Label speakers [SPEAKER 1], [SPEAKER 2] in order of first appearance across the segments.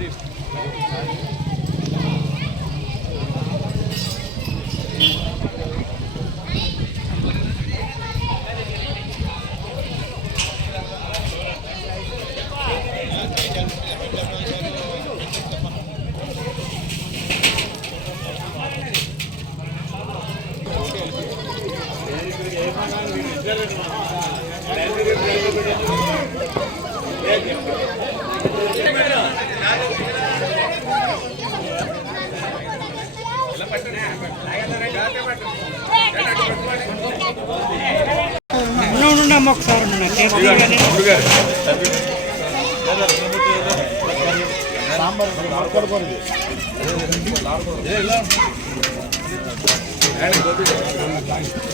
[SPEAKER 1] Rodrigo.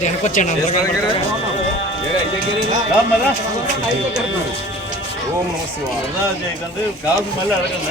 [SPEAKER 1] దేనికి వచ్చాను అందరూ
[SPEAKER 2] ఓం నమ శివాయ కాదు మళ్ళీ అడగండి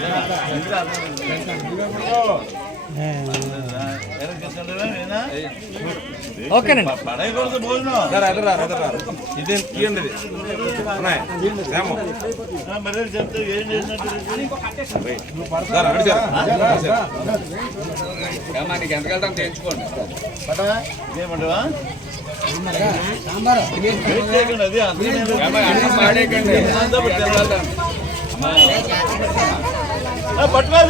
[SPEAKER 1] ఓకేనండి
[SPEAKER 2] పడగకూడదు
[SPEAKER 3] ఇదే తీయండి ఇది. ఉన్నాయి. ఏమో.
[SPEAKER 2] ఆ, మరి చెప్తే ఏం నేను- ఆ, పట్టుకోవాలి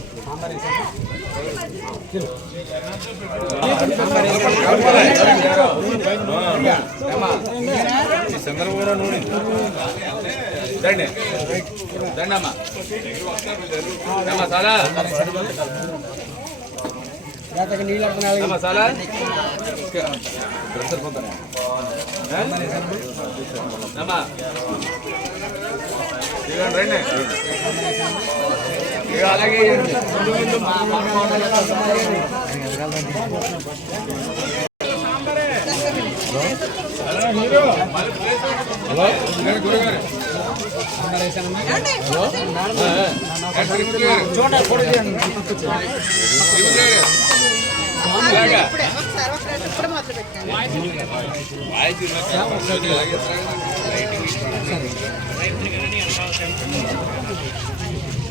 [SPEAKER 3] చంద్రబాబు నూనె దండి దండి అమ్మా అమ్మా చాలా రండి. ఇక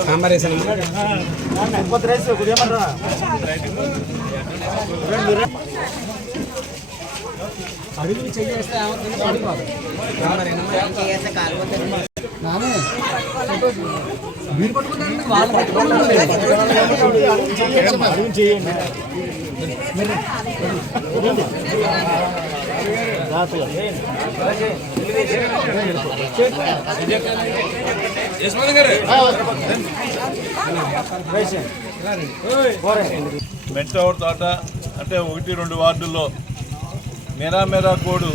[SPEAKER 3] ముందు మా మన హలో గురుగారు
[SPEAKER 1] అడుగులు
[SPEAKER 4] చేస్తే
[SPEAKER 1] మీరు పట్టుకుంటారండి వాళ్ళు చేయండి
[SPEAKER 3] గారు.
[SPEAKER 2] మెట్టవర్ తోట అంటే ఒకటి రెండు వార్డుల్లో మేరా మేరా కోడు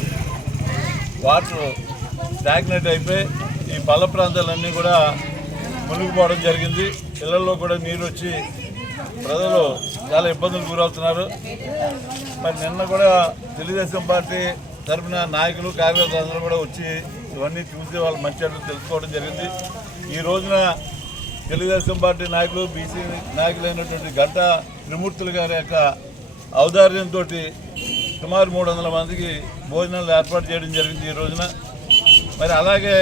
[SPEAKER 2] వాటర్ స్టాగ్నెట్ అయిపోయి ఈ పల్ల ప్రాంతాలన్నీ కూడా మునిగిపోవడం జరిగింది. ఇళ్ళలో కూడా నీరు వచ్చి ప్రజలు చాలా ఇబ్బందులు గురవుతున్నారు. మరి నిన్న కూడా తెలుగుదేశం పార్టీ తరఫున నాయకులు కార్యకర్తలు అందరూ కూడా వచ్చి ఇవన్నీ చూసి వాళ్ళ మంచి తెలుసుకోవడం జరిగింది. ఈ రోజున తెలుగుదేశం పార్టీ నాయకులు బీసీ నాయకులైనటువంటి గంట త్రిమూర్తులు గారి యొక్క ఔదార్యంతో సుమారు మూడు వందల మందికి భోజనాలు ఏర్పాటు చేయడం జరిగింది ఈ రోజున. మరి అలాగే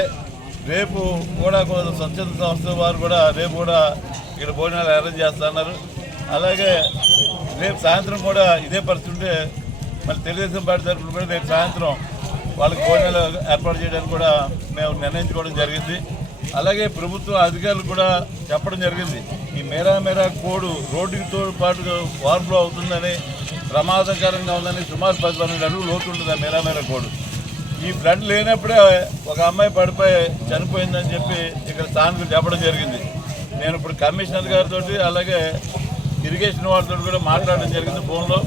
[SPEAKER 2] రేపు కూడా కొంత స్వచ్ఛంద సంస్థ వారు కూడా రేపు కూడా ఇక్కడ భోజనాలు అరేంజ్ చేస్తున్నారు అలాగే రేపు సాయంత్రం కూడా ఇదే పరిస్థితుంటే మళ్ళీ మరి తెలుగుదేశం పార్టీ తరఫున కూడా రేపు సాయంత్రం వాళ్ళకి భోజనాలు ఏర్పాటు చేయడానికి కూడా మేము నిర్ణయించుకోవడం జరిగింది. అలాగే ప్రభుత్వ అధికారులు కూడా చెప్పడం జరిగింది. ఈ మేరా మేరా కోడు రోడ్డుతో పాటు వార్పులో అవుతుందని ప్రమాదకరంగా ఉందని సుమారు పది పన్నెండు అడుగులు లోతు ఉంటుంది ఆ మేరా మేరా కోడు. ఈ ఫ్లడ్ లేనప్పుడే ఒక అమ్మాయి పడిపోయి చనిపోయిందని చెప్పి ఇక్కడ స్థానికులు చెప్పడం జరిగింది. నేను ఇప్పుడు కమిషనర్ గారితో అలాగే ఇరిగేషన్ వాళ్ళతో కూడా మాట్లాడడం జరిగింది ఫోన్లో.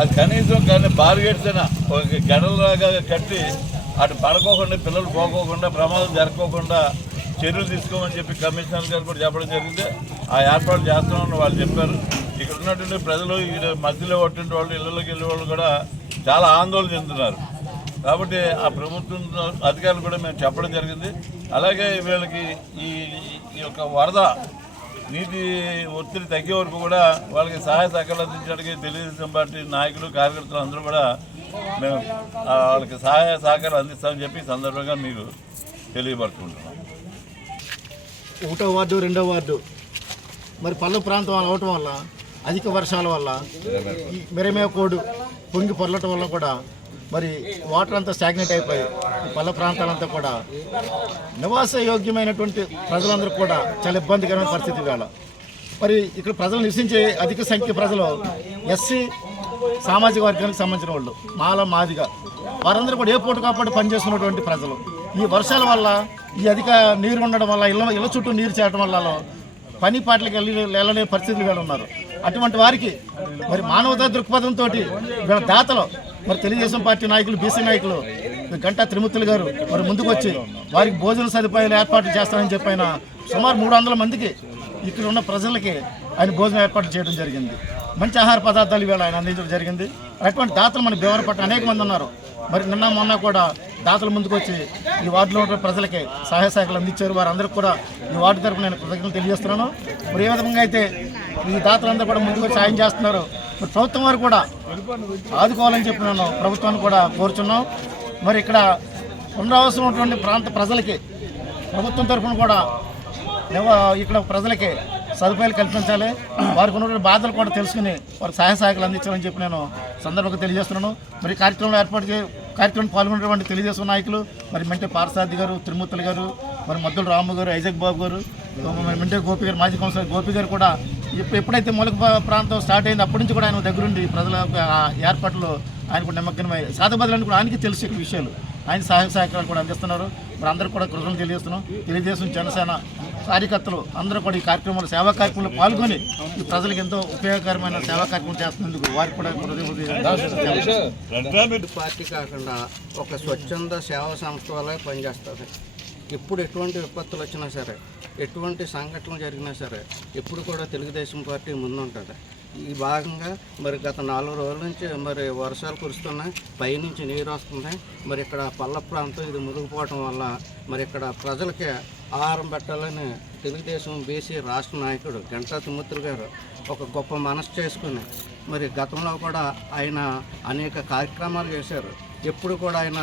[SPEAKER 2] అది కనీసం కానీ బారిగేట్స్ అయినా ఒక గడలాగా కట్టి అటు పడుకోకుండా పిల్లలు పోకోకుండా ప్రమాదం జరగకోకుండా చర్యలు తీసుకోమని చెప్పి కమిషనర్ గారు కూడా చెప్పడం జరిగింది. ఆ ఏర్పాటు చేస్తామని వాళ్ళు చెప్పారు. ఇక్కడ ఉన్నటువంటి ప్రజలు మధ్యలో ఉన్నటువంటి వాళ్ళు ఇళ్ళలోకి వెళ్ళే వాళ్ళు కూడా చాలా ఆందోళన చెందుతున్నారు. కాబట్టి ఆ ప్రభుత్వం అధికారులు కూడా మేము చెప్పడం జరిగింది. అలాగే వీళ్ళకి ఈ ఈ యొక్క వరద నీటి ఒత్తిడి తగ్గే వరకు కూడా వాళ్ళకి సహాయ సహకారాలు అందించడానికి తెలుగుదేశం పార్టీ నాయకులు కార్యకర్తలు అందరూ కూడా మేము వాళ్ళకి సహాయ సహకారాలు అందిస్తామని చెప్పి సందర్భంగా మీకు తెలియపరుచుకుంటున్నాం.
[SPEAKER 5] ఒకటో వార్డు రెండో వార్డు. మరి పల్లె ప్రాంతం అవటం వల్ల అధిక వర్షాల వల్ల ఈ మెరమే కోడు పొంగి పొరలటం వల్ల కూడా మరి వాటర్ అంతా స్టాగ్నెట్ అయిపోయి ఈ పల్లె ప్రాంతాలంతా కూడా నివాస యోగ్యమైనటువంటి ప్రజలందరూ కూడా చాలా ఇబ్బందికరమైన పరిస్థితి వేళ మరి ఇక్కడ ప్రజలు నివసించే అధిక సంఖ్య ప్రజలు ఎస్సీ సామాజిక వర్గానికి సంబంధించిన వాళ్ళు మాల మాదిగా. వారందరూ కూడా ఏ పూట కాపాటు పనిచేస్తున్నటువంటి ప్రజలు. ఈ వర్షాల వల్ల ఈ అధిక నీరు ఉండడం వల్ల ఇళ్ళ ఇళ్ళ చుట్టూ నీరు చేరడం వల్ల పని పాటలకు వెళ్ళి వెళ్ళలేని పరిస్థితులు వీళ్ళు ఉన్నారు. అటువంటి వారికి మరి మానవతా దృక్పథంతో వీళ్ళ దాతలు మరి తెలుగుదేశం పార్టీ నాయకులు బీసీ నాయకులు గంటా త్రిమూర్తులు గారు మరి ముందుకు వచ్చి వారికి భోజన సదుపాయాలు ఏర్పాటు చేస్తారని చెప్పిన సుమారు మూడు వందల మందికి ఇక్కడ ఉన్న ప్రజలకి ఆయన భోజనం ఏర్పాటు చేయడం జరిగింది. మంచి ఆహార పదార్థాలు ఇవాళ ఆయన అందించడం జరిగింది. అటువంటి దాతలు మన భీవరపట్ల అనేక మంది ఉన్నారు. మరి నిన్న మొన్న కూడా దాతలు ముందుకు వచ్చి ఈ వార్డులో ఉన్న ప్రజలకి సహాయ శాఖలు అందించారు. వారందరికీ కూడా ఈ వార్డు తరపున నేను కృతజ్ఞతలు తెలియజేస్తున్నాను. మరి ఏ విధంగా అయితే ఈ దాతలందరూ కూడా ముందుకు వచ్చి సాయం చేస్తున్నారు మరి ప్రభుత్వం వారు కూడా ఆదుకోవాలని చెప్పి నేను ప్రభుత్వాన్ని కూడా కోరుచున్నాం. మరి ఇక్కడ పునరావసరం ఉన్నటువంటి ప్రాంత ప్రజలకి ప్రభుత్వం తరఫున కూడా ఇక్కడ ప్రజలకి సదుపాయాలు కల్పించాలి. వారికి ఉన్నటువంటి బాధలు కూడా తెలుసుకుని వారికి సహాయ సహాయకులు అందించాలని చెప్పి నేను సందర్భంగా తెలియజేస్తున్నాను. మరి కార్యక్రమంలో ఏర్పాటు చే కార్యక్రమం పాల్గొన్నటువంటి తెలుగుదేశం నాయకులు మరి మెంటే పార్సారథి గారు తిరుమూర్తులు గారు మరి మద్దుల రాము గారు ఐజక్ బాబు గారు మరి మెంటే గోపి గారు మాజీ కౌన్సిలర్ గోపి గారు కూడా ఎప్పు- ఎప్పుడైతే మూలక ప్రాంతం స్టార్ట్ అయింది అప్పటి నుంచి కూడా ఆయన దగ్గరుండి ప్రజల ఏర్పాట్లు ఆయన కూడా నిమగ్నమై సాధబదులని కూడా ఆయనకి తెలుసు విషయాలు. ఆయన సహాయ సహకారాలు కూడా అందిస్తున్నారు. మరి అందరూ కూడా కృతజ్ఞతలు తెలియజేస్తున్నాం. తెలుగుదేశం జనసేన కార్యకర్తలు అందరూ కూడా ఈ కార్యక్రమంలో సేవా కార్యక్రమంలో పాల్గొని ఈ ప్రజలకు ఎంతో ఉపయోగకరమైన సేవా కార్యక్రమం చేస్తున్నందుకు వారికి కూడా హృదయపూర్వక
[SPEAKER 6] పార్టీ కాకుండా ఒక స్వచ్ఛంద సేవా సంస్థ వల్ల పనిచేస్తుంది. ఎప్పుడు ఎటువంటి విపత్తులు వచ్చినా సరే ఎటువంటి సంఘటనలు జరిగినా సరే ఎప్పుడు కూడా తెలుగుదేశం పార్టీ ముందుంటుంది. ఈ భాగంగా మరి గత నాలుగు రోజుల నుంచి మరి వర్షాలు కురుస్తున్నాయి పైనుంచి నీరు వస్తుంది. మరి ఇక్కడ పల్ల ప్రాంతం ఇది మునిగిపోవటం వల్ల మరి ఇక్కడ ప్రజలకి ఆహారం పెట్టాలని తెలుగుదేశం బీసీ రాష్ట్ర నాయకుడు గంటా తిమ్మతులు గారు ఒక గొప్ప మనసు చేసుకుని మరి గతంలో కూడా ఆయన అనేక కార్యక్రమాలు చేశారు. ఎప్పుడు కూడా ఆయన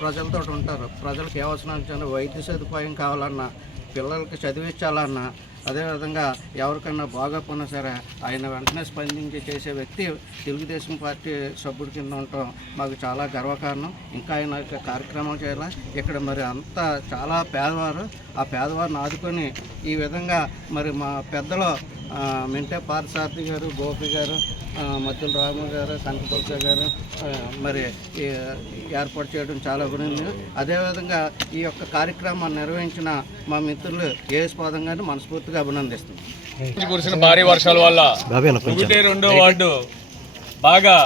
[SPEAKER 6] ప్రజలతో ఉంటారు. ప్రజలకు ఏ అవసరం వైద్య సదుపాయం కావాలన్నా పిల్లలకి చదివించాలన్నా అదేవిధంగా ఎవరికన్నా బాగోకపోయినా సరే ఆయన వెంటనే స్పందించి చేసే వ్యక్తి తెలుగుదేశం పార్టీ సభ్యుడి కింద ఉండటం మాకు చాలా గర్వకారణం. ఇంకా ఆయన యొక్క కార్యక్రమాలు చేయాలి? ఇక్కడ మరి అంతా చాలా పేదవారు ఆ పేదవారిని ఆదుకొని ఈ విధంగా మరి మా పెద్దలు మింటే మెంటే పార్థసారథి గారు గోపి గారు మద్దుల రాము గారు కనకదుర్గ గారు మరి ఏర్పాటు చేయడం చాలా అభినందన అదేవిధంగా ఈ యొక్క కార్యక్రమాన్ని నిర్వహించిన మా మిత్రులు ఏఎస్పాదం గారిని మనస్ఫూర్తిగా అభినందిస్తున్నాం.
[SPEAKER 3] కురిసిన భారీ వర్షాల వల్ల ఒకటి రెండో వార్డు బాగా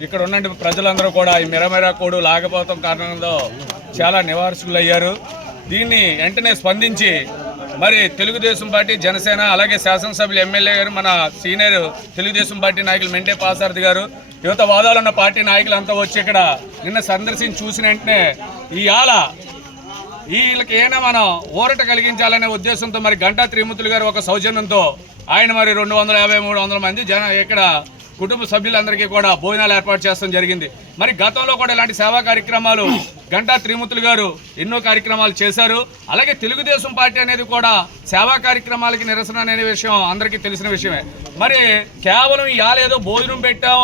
[SPEAKER 3] ఇక్కడ ఉన్న ప్రజలందరూ కూడా ఈ మెరమెర కోడు లాగపోవటం కారణంగా చాలా నివారసులు అయ్యారు దీన్ని వెంటనే స్పందించి మరి తెలుగుదేశం పార్టీ జనసేన అలాగే శాసనసభ్యులు ఎమ్మెల్యే గారు మన సీనియర్ తెలుగుదేశం పార్టీ నాయకులు మెంటే పాసారథి గారు యువత వాదాలు ఉన్న పార్టీ నాయకులు అంతా వచ్చి ఇక్కడ నిన్న సందర్శించి చూసిన వెంటనే ఈ ఆల వీళ్ళకి ఏమైనా మనం ఊరట కలిగించాలనే ఉద్దేశంతో మరి గంటా త్రిమూర్తులు గారు ఒక సౌజన్యంతో ఆయన మరి రెండు వందల యాభై మూడు వందల మంది జన ఇక్కడ కుటుంబ సభ్యులందరికీ కూడా భోజనాలు ఏర్పాటు చేస్తాం జరిగింది. మరి గతంలో కూడా ఇలాంటి సేవా కార్యక్రమాలు గంటా త్రిమూర్తులు గారు ఎన్నో కార్యక్రమాలు చేశారు. అలాగే తెలుగుదేశం పార్టీ అనేది కూడా సేవా కార్యక్రమాలకి నిరసన అనే విషయం అందరికీ తెలిసిన విషయమే. మరి కేవలం ఇవాళ ఏదో భోజనం పెట్టాం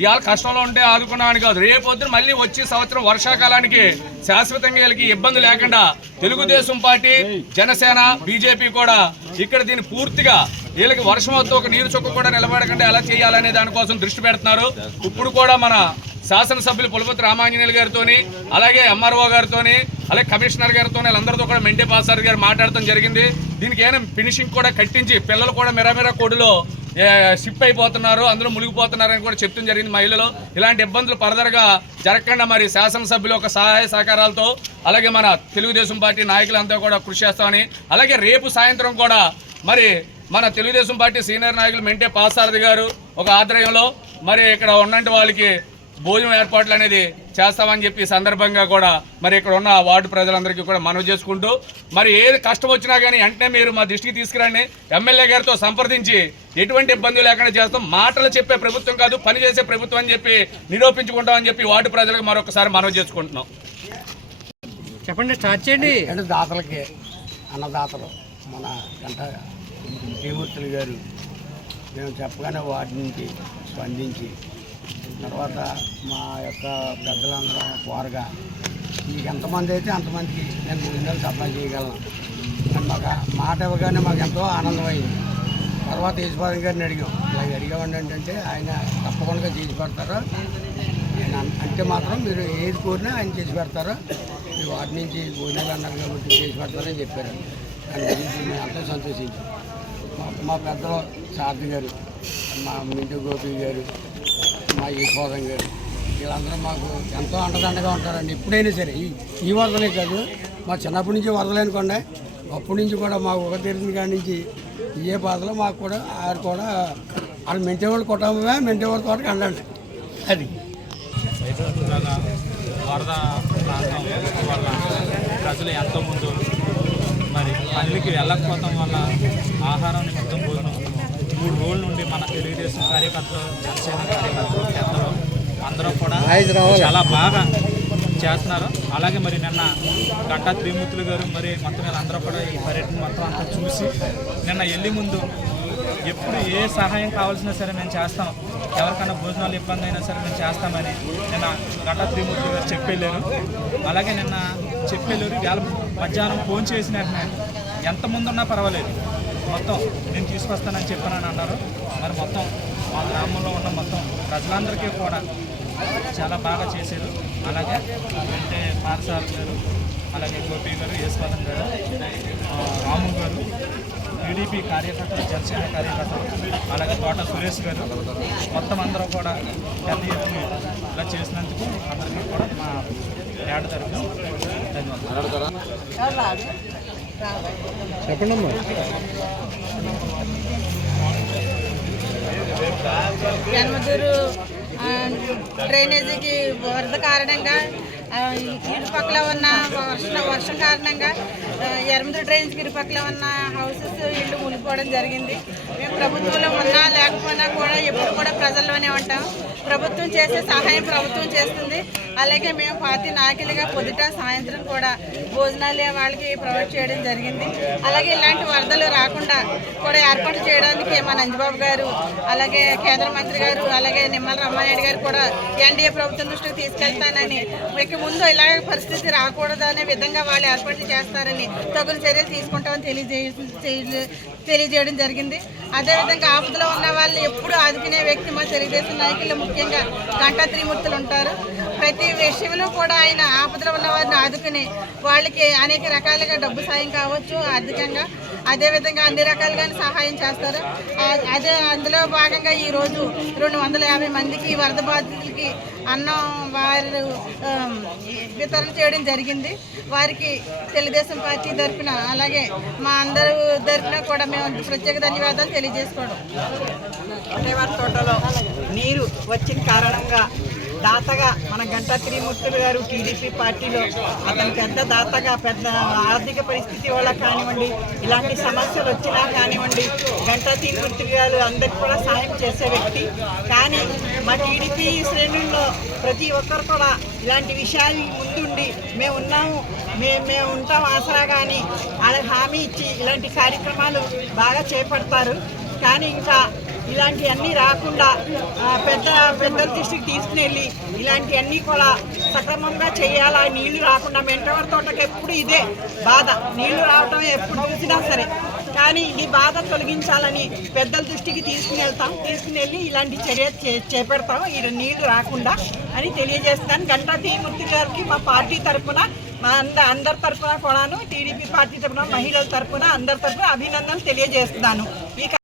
[SPEAKER 3] ఇవాళ కష్టంలో ఉంటే ఆదుకున్నామని కాదు. రేపొద్దున మళ్ళీ వచ్చే సంవత్సరం వర్షాకాలానికి శాశ్వతంగా వీళ్ళకి ఇబ్బంది లేకుండా తెలుగుదేశం పార్టీ జనసేన బీజేపీ కూడా ఇక్కడ దీన్ని పూర్తిగా వీళ్ళకి వర్షం వస్తే ఒక నీరు చొక్క కూడా నిలబడకుండా ఎలా చేయాలనే దానికోసం దృష్టి పెడుతున్నారు. ఇప్పుడు కూడా మన శాసనసభ్యులు పులపతి రామాంజనేయులు గారితో అలాగే ఎంఆర్ఓ గారితో అలాగే కమిషనర్ గారితో వీళ్ళందరితో కూడా మెండే పాసారి గారు మాట్లాడటం జరిగింది. దీనికి ఏమైనా ఫినిషింగ్ కూడా కట్టించి పిల్లలు కూడా మెరామెరా కోడిలో షిప్ అయిపోతున్నారు అందులో మునిగిపోతున్నారని కూడా చెప్తుంది జరిగింది మహిళలు. ఇలాంటి ఇబ్బందులు ఫర్దర్గా జరగకుండా మరి శాసనసభ్యులు ఒక సహాయ సహకారాలతో అలాగే మన తెలుగుదేశం పార్టీ నాయకులంతా కూడా కృషి చేస్తామని అలాగే రేపు సాయంత్రం కూడా మరి మన తెలుగుదేశం పార్టీ సీనియర్ నాయకులు మెంటే పాసారథి గారు ఒక ఆధ్వర్యంలో మరి ఇక్కడ ఉన్నంటి వాళ్ళకి భోజనం ఏర్పాట్లు అనేది చేస్తామని చెప్పి ఈ సందర్భంగా కూడా మరి ఇక్కడ ఉన్న వార్డు ప్రజలందరికీ కూడా మనవి చేసుకుంటూ మరి ఏది కష్టం వచ్చినా కానీ వెంటనే మీరు మా దృష్టికి తీసుకురండి. ఎమ్మెల్యే గారితో సంప్రదించి ఎటువంటి ఇబ్బంది లేకుండా చేస్తాం. మాటలు చెప్పే ప్రభుత్వం కాదు పని చేసే ప్రభుత్వం అని చెప్పి నిరూపించుకుంటామని చెప్పి వార్డు ప్రజలకు మరొకసారి మనవి చేసుకుంటున్నాం.
[SPEAKER 1] చెప్పండి స్టార్ట్ చేయండి.
[SPEAKER 7] దాతలకి అన్నదాతలు మన గంట శ్రీమూర్తులు గారు మేము చెప్పగానే వాటి నుంచి స్పందించి తర్వాత మా యొక్క పెద్దలందరం కోరగా మీకు ఎంతమంది అయితే అంతమందికి నేను భోజనాలు సప్లై చేయగలను. అని మాకు మాట ఇవ్వగానే మాకు ఎంతో ఆనందమైంది. తర్వాత యశ్వరం గారిని అడిగాం. ఇలా అడిగామండి ఏంటంటే ఆయన తప్పకుండా చేసి పెడతారు. ఆయన అన్- అంటే మాత్రం మీరు ఏది కోరినా ఆయన చేసి పెడతారు. మీ వాటి నుంచి భోజనాలు అన్నారు కాబట్టి చేసి పెడతారని చెప్పారు. దాని గురించి మేము ఎంతో సంతోషించాం. మా పెద్దలు సారథి గారు మా మింటూ గోపి గారు మా ఈశ్వరం గారు వీళ్ళందరూ మాకు ఎంతో అండదండగా ఉంటారండి. ఎప్పుడైనా సరే ఈ ఈ వరదలే కాదు మా చిన్నప్పటి నుంచి వరదలేనుకోండి అప్పటి నుంచి కూడా మాకు ఒక తెలిసిన కాడి నుంచి ఏ బాధలో మాకు కూడా ఆరు కూడా వాళ్ళు మెంటేవాళ్ళు కుటుంబమే మెంటేవాళ్ళ తోటకి అండండి అది.
[SPEAKER 8] వరద ప్రాంతం వల్ల ప్రజలు ఎంతో ముందు మరి పనులకి వెళ్ళకపోవటం వల్ల ఆహారం నిమిత్తం భోజనం మూడు రోజుల నుండి మన తెలుగుదేశం కార్యకర్తలు జనసేన కార్యకర్తలు పెద్దలు అందరూ కూడా చాలా బాగా చేస్తున్నారు. అలాగే మరి నిన్న గంటా త్రిమూర్తులు గారు మరి మొత్తం వీళ్ళందరూ కూడా ఈ పర్యటన మొత్తం అంతా చూసి నిన్న వెళ్ళి ముందు ఎప్పుడు ఏ సహాయం కావాల్సినా సరే మేము చేస్తాం. ఎవరికైనా భోజనాలు ఇబ్బంది అయినా సరే మేము చేస్తామని నిన్న గంటా త్రిమూర్తి గారు చెప్పెళ్ళారు అలాగే నిన్న చెప్పెళ్ళారు వేళ మధ్యాహ్నం ఫోన్ చేసిన ఎంత ముందున్నా పర్వాలేదు. మొత్తం నేను తీసుకొస్తానని చెప్పానని అన్నారు. మరి మొత్తం మా గ్రామంలో ఉన్న మొత్తం ప్రజలందరికీ కూడా చాలా బాగా చేశారు. అలాగే అంటే పాఠశాల గారు అలాగే గోపి గారు యశ్వాదం గారు రాము గారు టీడీపీ కార్యకర్తలు జనసేన కార్యకర్తలు అలాగే తోట సురేష్ గారు మొత్తం అందరూ కూడా పెద్ద ఎత్తున ఇలా చేసినందుకు అందరికీ కూడా మా ఏడ తరఫున
[SPEAKER 1] చెప్పండి అమ్మా
[SPEAKER 9] జన్మదూరు డ్రైనేజీకి వరద కారణంగా ఇరుపక్కల ఉన్న వర్షం వర్షం కారణంగా ఎనిమిది ఎర్మదూరు ఇరుపక్కల ఉన్న హౌసెస్ ఇల్లు మునిగిపోవడం జరిగింది. మేము ప్రభుత్వంలో ఉన్నా లేకపోయినా కూడా ఎప్పుడు కూడా ప్రజల్లోనే ఉంటాం. ప్రభుత్వం చేసే సహాయం ప్రభుత్వం చేస్తుంది. అలాగే మేము పార్టీ నాయకులుగా పొద్దుట సాయంత్రం కూడా భోజనాలు వాళ్ళకి ప్రొవైడ్ చేయడం జరిగింది. అలాగే ఇలాంటి వరదలు రాకుండా కూడా ఏర్పాటు చేయడానికి మా నందిబాబు గారు అలాగే కేంద్ర మంత్రి గారు అలాగే నిమ్మల రామానాయుడు గారు కూడా ఎన్డీఏ ప్రభుత్వం దృష్టికి తీసుకెళ్తానని ఇక ముందు ఇలాగ పరిస్థితి రాకూడదు అనే విధంగా వాళ్ళు ఏర్పాట్లు చేస్తారని తగిన చర్యలు తీసుకుంటామని తెలియజేయ తెలియజేయడం జరిగింది. అదేవిధంగా ఆపదలో ఉన్న వాళ్ళు ఎప్పుడు ఆదుకునే వ్యక్తి మా తెలుగుదేశం నాయకులు ముఖ్యంగా గంటా త్రిమూర్తులు ఉంటారు. ప్రతి విషయంలో కూడా ఆయన ఆపదలో ఉన్న వారిని ఆదుకుని వాళ్ళకి అనేక రకాలుగా డబ్బు సాయం కావచ్చు. ఆర్థికంగా అదేవిధంగా అన్ని రకాలుగా సహాయం చేస్తారు అదే అందులో భాగంగా ఈరోజు రెండు వందల యాభై మందికి వరద బాధితులకి అన్నం వారు వితరణ చేయడం జరిగింది వారికి తెలుగుదేశం పార్టీ తరఫున అలాగే మా అందరూ తరఫున కూడా మేము ప్రత్యేక ధన్యవాదాలు తెలియజేసుకోవడం
[SPEAKER 10] తోటలో నీరు వచ్చిన కారణంగా దాతగా మన గంటా త్రిమూర్తులు గారు టీడీపీ పార్టీలో అతను పెద్ద దాతగా పెద్ద ఆర్థిక పరిస్థితి వల్ల కానివ్వండి ఇలాంటి సమస్యలు వచ్చినా కానివ్వండి గంటా త్రిమూర్తులు గారు అందరికి కూడా సాయం చేసే వ్యక్తి. కానీ మా టీడీపీ శ్రేణుల్లో ప్రతి ఒక్కరు కూడా ఇలాంటి విషయాలు ముందుండి మేము ఉన్నాము మేము మేము ఉంటాం ఆసరా కానీ వాళ్ళకి హామీ ఇచ్చి ఇలాంటి కార్యక్రమాలు బాగా చేపడతారు. కానీ ఇంకా ఇలాంటివన్నీ రాకుండా పెద్ద పెద్ద దృష్టికి తీసుకుని వెళ్ళి ఇలాంటివన్నీ కూడా సక్రమంగా చేయాలా? నీళ్ళు రాకుండా మెంటవర్ తోటకి ఎప్పుడు ఇదే బాధ. నీళ్ళు రావటం ఎప్పుడు చూసినా సరే. కానీ ఈ బాధ తొలగించాలని పెద్దల దృష్టికి తీసుకుని వెళ్తాం. తీసుకుని వెళ్ళి ఇలాంటి చర్య చే- ఈ నీళ్ళు రాకుండా అని తెలియజేస్తాను. గంటా తీమూర్తి గారికి మా పార్టీ తరఫున మా అంద అందరి తరఫున కూడాను టీడీపీ పార్టీ తరఫున మహిళల తరఫున అందరి తరఫున అభినందనలు తెలియజేస్తున్నాను. ఈ